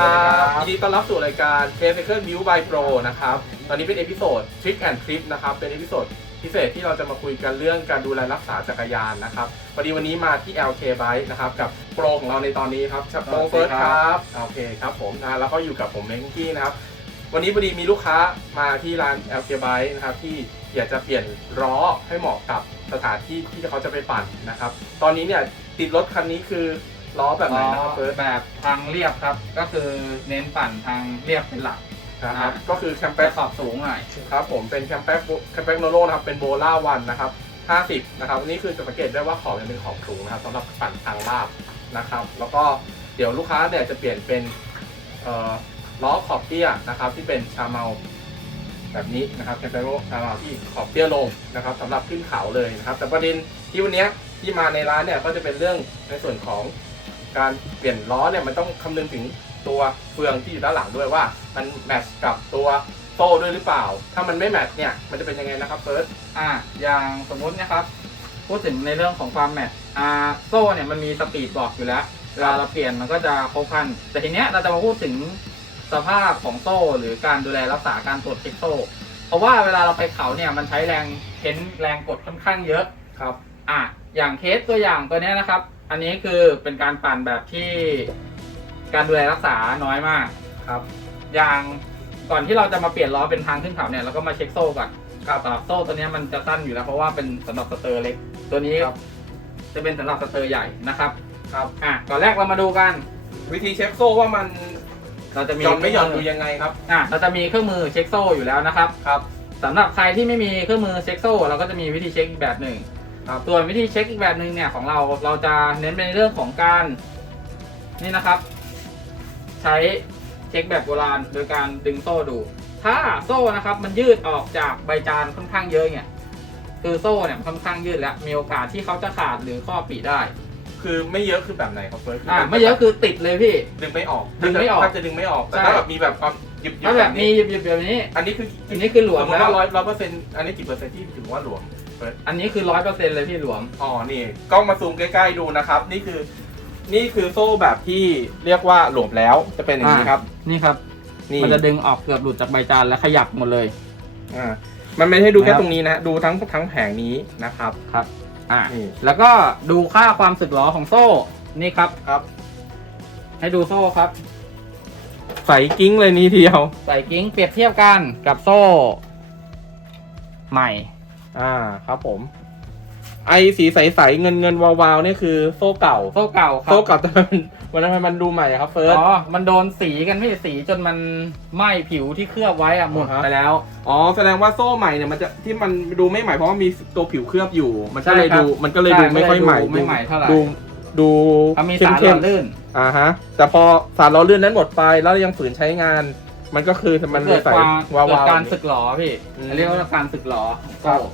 ครับยินดีต้อนรับสู่รายการ c a s e c o n View by Pro นะครับ ตอนนี้เป็นเอพิโซด Trick and Trip นะครับ เป็นเอพิโซดพิเศษที่เราจะมาคุยกันเรื่องการดูแลรักษาจักรยานนะครับพอดีวันนี้มาที่ LK Bike นะครับกับโปรของเราในตอนนี้ครับชัปโปสวัสดีเฟิร์สคครัรับบโอเคครับผมนะแล้วก็อยู่กับผมเมงกี้นะครับ วันนี้พอดีมีลูกค้ามาที่ร้าน LK Bike นะครับที่อยากจะเปลี่ยนล้อให้เหมาะกับสถานที่ที่เขาจะไปปั่นนะครับ ตอนนี้เนี่ยติดรถคันนี้คือ ล้อแบบไหนนะครับเฟิร์สแบบทางเรียบครับ ก็คือเน้นปั่นทางเรียบเป็นหลักนะครับก็คือแคมไปเปญขอบสูงหน่อยครับผมเป็นแคมเปญแคมเปญโนโรนะครับเป็นโบล่าวันนะครับ50นะครับนี่คือจะสังเกตได้ว่าขอบยังเป็นขอบสูงนะครับสำหรับปั่นทางลาบนะครับ แล้วก็เดี๋ยวลูกค้าเนี่ยจะเปลี่ยนเป็นเอ่อล้อขอบเตี้ยนะครับที่เป็นชาเมาแบบนี้นะครับแคมเปญชาเมาที่ขอบเตี้ยลงนะครับสำหรับขึ้นเขาเลยนะครับ แต่ประเด็นที่วันเนี้ยที่มาในร้านเนี่ยก็จะเป็นเรื่องในส่วนของ การเปลี่ยนล้อเนี่ยมันต้องคำนึงถึงตัวเฟืองที่อยู่ด้านหลังด้วยว่า มันแมทช์กับตัวโซ่ด้วยหรือเปล่า ถ้ามันไม่แมทช์เนี่ยมันจะเป็นยังไงนะครับเฟิร์สอ่าอย่างสมมุตินะครับ พูดถึงในเรื่องของความแมทอ่าโซ่เนี่ยมันมีสปีดบอกอยู่แล้วเวลาเราเปลี่ยนมันก็จะครบครัน แต่ทีเนี้ยเราจะมาพูดถึงสภาพของโซ่หรือการดูแลรักษาการตรวจเช็คโซ่ เพราะว่าเวลาเราไปเขาเนี่ยมันใช้แรงเค้นแรงกดค่อนข้างเยอะครับ อะอย่างเคสตัวอย่างตัวเนี้ยนะครับ อันนี้คือเป็นการปั่นแบบที่การดูแลรักษาน้อยมากครับ อย่างก่อนที่เราจะมาเปลี่ยนล้อเป็นทางขึ้นเขาเนี่ยเราก็มาเช็คโซ่ก่อนครับต่อโซ่ตัวเนี้ยมันจะสั้นอยู่แล้วเพราะว่าเป็นสำหรับสเตอร์เล็ก ตัวนี้ครับจะเป็นสำหรับสเตอร์ใหญ่นะครับครับอะก่อนแรกเรามาดูกัน วิธีเช็คโซ่ว่ามันเราจะมีหย่อนไม่หย่อนดูยังไงครับอะเราจะมีเครื่องมือเช็คโซ่อยู่แล้วนะครับครับสำหรับใครที่ไม่มีเครื่องมือเช็คโซ่เราก็จะมีวิธีเช็คอีกแบบหนึ่ง ครับส่วนวิธีเช็คอีกแบบหนึ่งเนี่ยของเราเราจะเน้นไปในเรื่องของการนี่นะครับ ใช้เช็คแบบโบราณโดยการดึงโซ่ดู ถ้าโซ่นะครับมันยืดออกจากใบจานค่อนข้างเยอะเนี่ยคือโซ่เนี่ยมันค่อนข้างยืดแล้วมีโอกาสที่เขาจะขาดหรือข้อปีได้ คือไม่เยอะคือแบบไหนครับเฟิร์สอ่าไม่เยอะคือติดเลยพี่ ดึงไม่ออกดึงไม่ออกถ้าจะดึงไม่ออกแต่ใช่ถ้าแบบมีแบบความหยิบถ้าแบบมีหยิบๆแบบนี้ อันนี้คืออันนี้คือหลวสมมมติแล้วว่าร้อยร้อยเปอร์เซ็นต์อันนี้กี่เปอร์เซ็นต์ที่ถือว่าหลวม อันนี้คือร้อยเปอร์เซ็นต์เลยพี่หลวม อ๋อ นี่กล้องมาซูมใกล้ ๆ ดูนะครับ นี่คือ นี่คือโซ่แบบที่เรียกว่าหลวมแล้วจะเป็นอย่างนี้ครับ นี่ครับ นี่มันจะดึงออกเกือบหลุดจากใบจานและขยับหมดเลย อ่า มันไม่ให้ดูแค่ครับตรงนี้นะ ดูทั้งทั้งแผงนี้นะครับ ครับ อ่านี่แล้วก็ดูค่าความสึกหรอของโซ่ นี่ครับ ครับ ให้ดูโซ่ครับ ใสกิ้งเลยนี่เดียว ใส่กิ้งเปรียบเทียบกันกับโซ่ ใหม่ อ่าครับผม ไอสีใสๆเงินเงินๆวาวๆเนี่ยคือโซ่เก่า โซ่เก่าครับโซ่เก่าแต่มันวันนั้นมันดูใหม่อะครับเฟิร์ส อ๋อ มันโดนสีกันพี่สีจนมันไหม้ผิวที่เคลือบไว้อะหมดอ่าฮะ ไปแล้ว อ๋อแสดงว่าโซ่ใหม่เนี่ยมันจะที่มันดูไม่ใหม่เพราะว่ามีตัวผิวเคลือบอยู่ มันก็เลยใช่ครับดูมันก็เลยดูใช่ไม่ค่อยใหม่ดูไม่ใหม่เท่าไหร่ ดูดูเขามีสารหเข้ล่มอลื่น ๆอ่าฮะแต่พอสารล้อลื่นนั้นหมดไปแล้วยังฝืนใช้งาน มันก็คือมันเกิดใส่ความวาเกิดวๆการสึกหรอพี่อืม เรียกว่าการสึกหรอของครัโซ่บ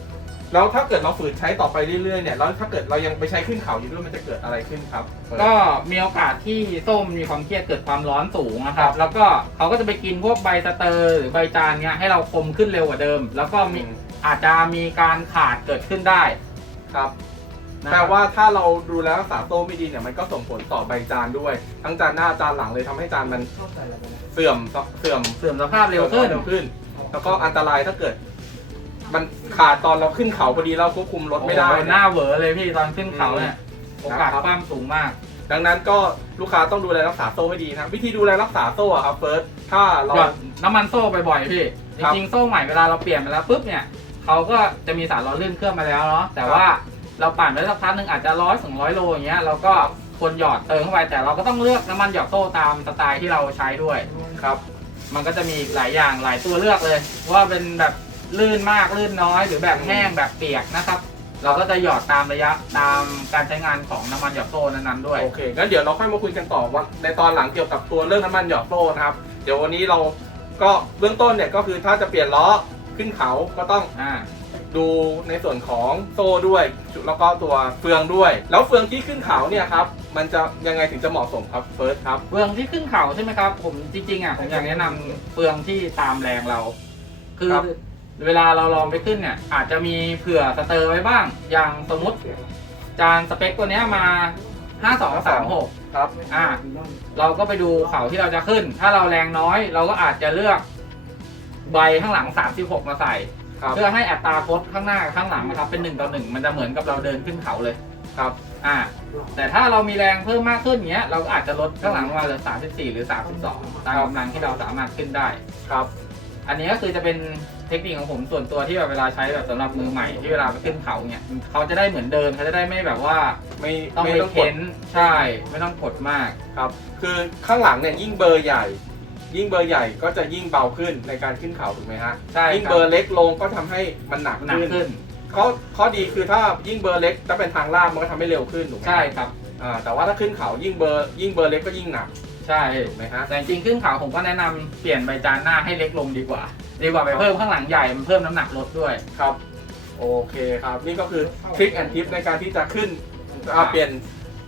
แล้วถ้าเกิดเราฝืนใช้ต่อไปเรื่อยๆเนี่ยแล้วถ้าเกิดเรายังไปใช้ขึ้นเขาอยู่ด้วยมันจะเกิดอะไรขึ้นครับ ก็มีโอกาสที่ส้มมีความเครียดเกิดความร้อนสูงนะครับครับแล้วก็เขาก็จะไปกินพวกใบสเตอร์หรือใบจานเนี้ยให้เราคมขึ้นเร็วกว่าเดิม แล้วก็มีอืมอาจจะมีการขาดเกิดขึ้นได้ ครับนะ แปลครับว่าถ้าเราดูแลรักษาโซ่ไม่ดีเนี่ยมันก็ส่งผลต่อใบจานด้วย ทั้งจานหน้าจานหลังเลยทำให้จานมันเสื่อมเสื่อมเสื่อมสภาพเร็วขึ้น เร็วขึ้น แล้วก็อันตรายถ้าเกิด มันขาดตอนเราขึ้นเขาพอดีเราควบคุมรถไม่ได้ โอ้โหหนะน้าเหวอเลยพี่ตอนขึ้นเขาเนี่ยอืมโอกาสนะครับ ความสูงมาก ดังนั้นก็ลูกค้าต้องดูแลรักษาโซ่ให้ดีนะครับวิธีดูแลรักษาโซ่อะครับเฟิร์สถ้าเรา หยอดน้ำมันโซ่บ่อยๆพี่ จครับริงๆ โซ่ใหม่เวลาเราเปลี่ยนไปแล้วปุ๊บเนี่ยเขาก็จะมีสารล้อลื่นเคลือบมาแล้วเนาะแต่ครับว่า เราปั่นไปสักพักหนึ่งอาจจะร้อยสองร้อยโลอย่างเงี้ยเราก็ควรหยอดเติมเข้าไปแต่เราก็ต้องเลือกน้ำมันหยอดโซ่ตามสไตล์ที่เราใช้ด้วยครับ มันก็จะมีหลายอย่างหลายตัวเลือกเลย ว่าเป็นแบบลื่นมากลื่นน้อยหรือแบบแห้งแบบเปียกนะครับ เราก็จะหยอดตามระยะตามการใช้งานของน้ำมันหยอดโซ่นั้นๆด้วย โอเคงั้นเดี๋ยวเราค่อยมาคุยกันต่อว่าในตอนหลังเกี่ยวกับตัวเรื่องน้ำมันหยอดโซ่นะครับ เดี๋ยววันนี้เราก็เบื้องต้นเนี่ยก็คือถ้าจะเปลี่ยนล้อขึ้นเขาก็ต้องอ่า ดูในส่วนของโซ่ด้วยแล้วก็ตัวเฟืองด้วย แล้วเฟืองที่ขึ้นเขาเนี่ยครับมันจะยังไงถึงจะเหมาะสมครับเฟิร์สครับเฟืองที่ขึ้นเขาใช่ไหมครับ ผมจริงๆอะผมอยากแนะนำเฟืองที่ตามแรงเรา คือครับ เวลาเราลองไปขึ้นเนี่ยอาจจะมีเผื่อสเตอร์ไว้บ้าง อย่างสมมติจานสเปคตัวเนี้ยมา 5236 ครับอ่า เราก็ไปดูเขาที่เราจะขึ้น ถ้าเราแรงน้อย เราก็อาจจะเลือกใบข้างหลัง 36 มาใส่ ครับ เพื่อให้อัตราคดข้างหน้ากับข้างหลังนะครับเป็น1ต่อ1มันจะเหมือนกับเราเดินขึ้นเขาเลยครับ อ่า แต่ถ้าเรามีแรงเพิ่มมากขึ้นเงี้ย เราก็อาจจะลดข้างหลังมาเหลือ 34 หรือ 32 ตามกำลังที่เราสามารถขึ้นได้ ครับ อันนี้ก็คือจะเป็นเทคนิคของผมส่วนตัวที่แบบเวลาใช้แบบสำหรับมือใหม่ที่เวลาไปขึ้นเขาเนี่ยเขาจะได้เหมือนเดินเขาจะได้ไม่แบบว่าไม่ต้องไม่ไปต้องกดเค้นใช่ ไม่ต้องกดมาก ครับ คือข้างหลังเนี่ยยิ่งเบอร์ใหญ่ ยิ่งเบอร์ใหญ่ก็จะยิ่งเบาขึ้นในการขึ้นเขาถูกไหมฮะใช่ยิ่งครับ เบอร์เล็กลงก็ทำให้มันหนักหนักขึ้นขึ้น ข้อข้อดีคือถ้ายิ่งเบอร์เล็กถ้าเป็นทางลาดมันก็ทำให้เร็วขึ้นถูกไหมใช่ครับ อ่าแต่ว่าถ้าขึ้นเขายิ่งเบอร์ยิ่งเบอร์เล็กก็ยิ่งหนักใช่ ถูกไหมฮะ แต่จริงๆขึ้นเขาผมก็แนะนำเปลี่ยนใบจานหน้าให้เล็กลงดีกว่า ดีกว่าไปเพิ่มข้างหลังใหญ่ มันเพิ่มน้ำหนักรถด้วย ครับ โอเคครับ นี่ก็คือทริคแอนทิปในการที่จะขึ้นอ่าเปลี่ยน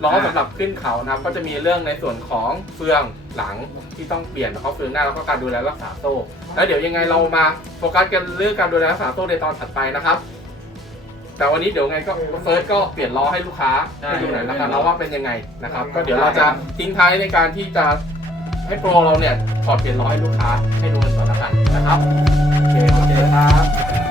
ล้อสำหรับขึ้นเขานะครับก็จะมีเรื่องในส่วนของเฟืองหลังที่ต้องเปลี่ยนแล้วก็เฟืองหน้าแล้วก็การดูแลรักษาโซ่แล้วเดี๋ยวยังไงเรามาโฟกัสกันเรื่องการดูแลรักษาโซ่ในตอนถัดไปนะครับ แต่วันนี้เดี๋ยวไงก็เฟิร์สก็เปลี่ยนล้อให้ลูกค้าได้ให้ดูหน่อยแล้วกันนะว่าเป็นยังไงนะครับ ก็เดี๋ยวเราจะทิ้งท้ายในการที่จะให้โปรเราเนี่ยถอดเปลี่ยนล้อให้ลูกค้าให้ดูกันก่อนแล้วกันนะครับโอเคโอเคครับ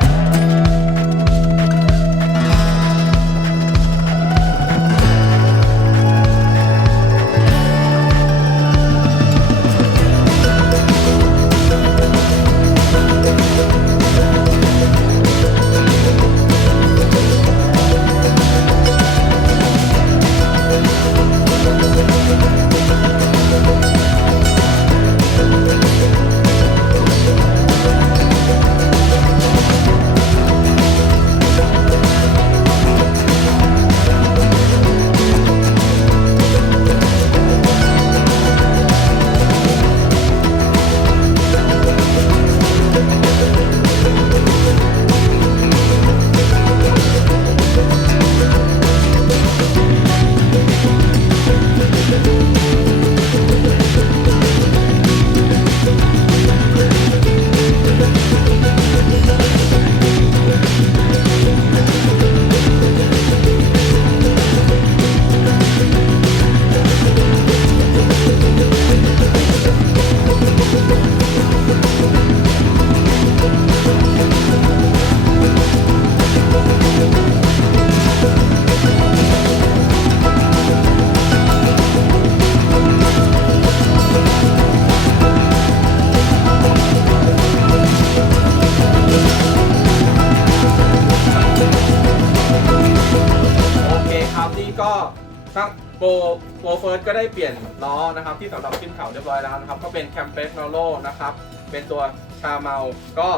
โปรโปรเฟิร์สก็ได้เปลี่ยนล้อนะครับ ที่สำหรับขึ้นเขาเรียบร้อยแล้วนะครับ ก็เป็นแคมเปสโนโลนะครับ เป็นตัวชาเมา ก็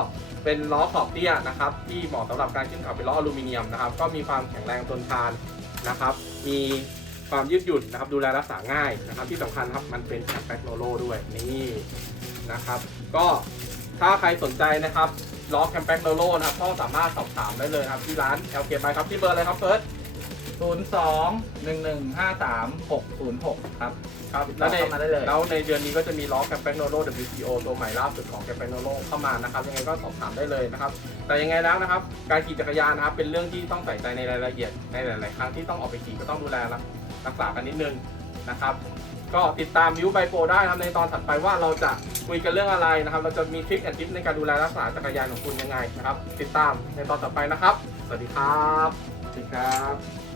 เป็นล้อขอบเตี้ยนะครับ ที่เหมาะสำหรับการขึ้นเขาเป็นล้ออลูมิเนียมนะครับ ก็มีความแข็งแรงทนทานนะครับ มีความยืดหยุ่นนะครับ ดูแลรักษาง่ายนะครับ ที่สำคัญครับมันเป็นแคมเปสโนโลด้วยนี่นะครับ ก็ถ้าใครสนใจนะครับล้อแคมเปสโนโลนะครับก็สามารถสอบถามได้เลยครับที่ร้าน LK ไปครับที่เบอร์อะไรครับเฟิร์ส 02 1153 606 ครับ ครับแล้แล้ววในเข้ามาได้เลย แล้วในเดือนนี้ก็จะมีล้อแคมเปญโนโ WTO ตัวใหม่ล่าสุดของแคมเปญโนโเข้ามานะครับยังไงก็สอบถามได้เลยนะครับ แต่ยังไงแล้วนะครับ การขี่จักรยานนะครับเป็นเรื่องที่ต้องใส่ใจในรายละเอียดในหลาย ๆ ครั้งที่ต้องออกไปขี่ก็ต้องดูแลรักษากันนิดนึงนะครับ ก็ติดตามวิวไบโปได้ครับในตอนถัดไปว่าเราจะคุยกันเรื่องอะไรนะครับ เราจะมีทริคแอนทิปในการดูแลรักษาจักรยานของคุณยังไงนะครับ ติดตามในตอนต่อไปนะครับ สวัสดีครับ สวัสดีครับ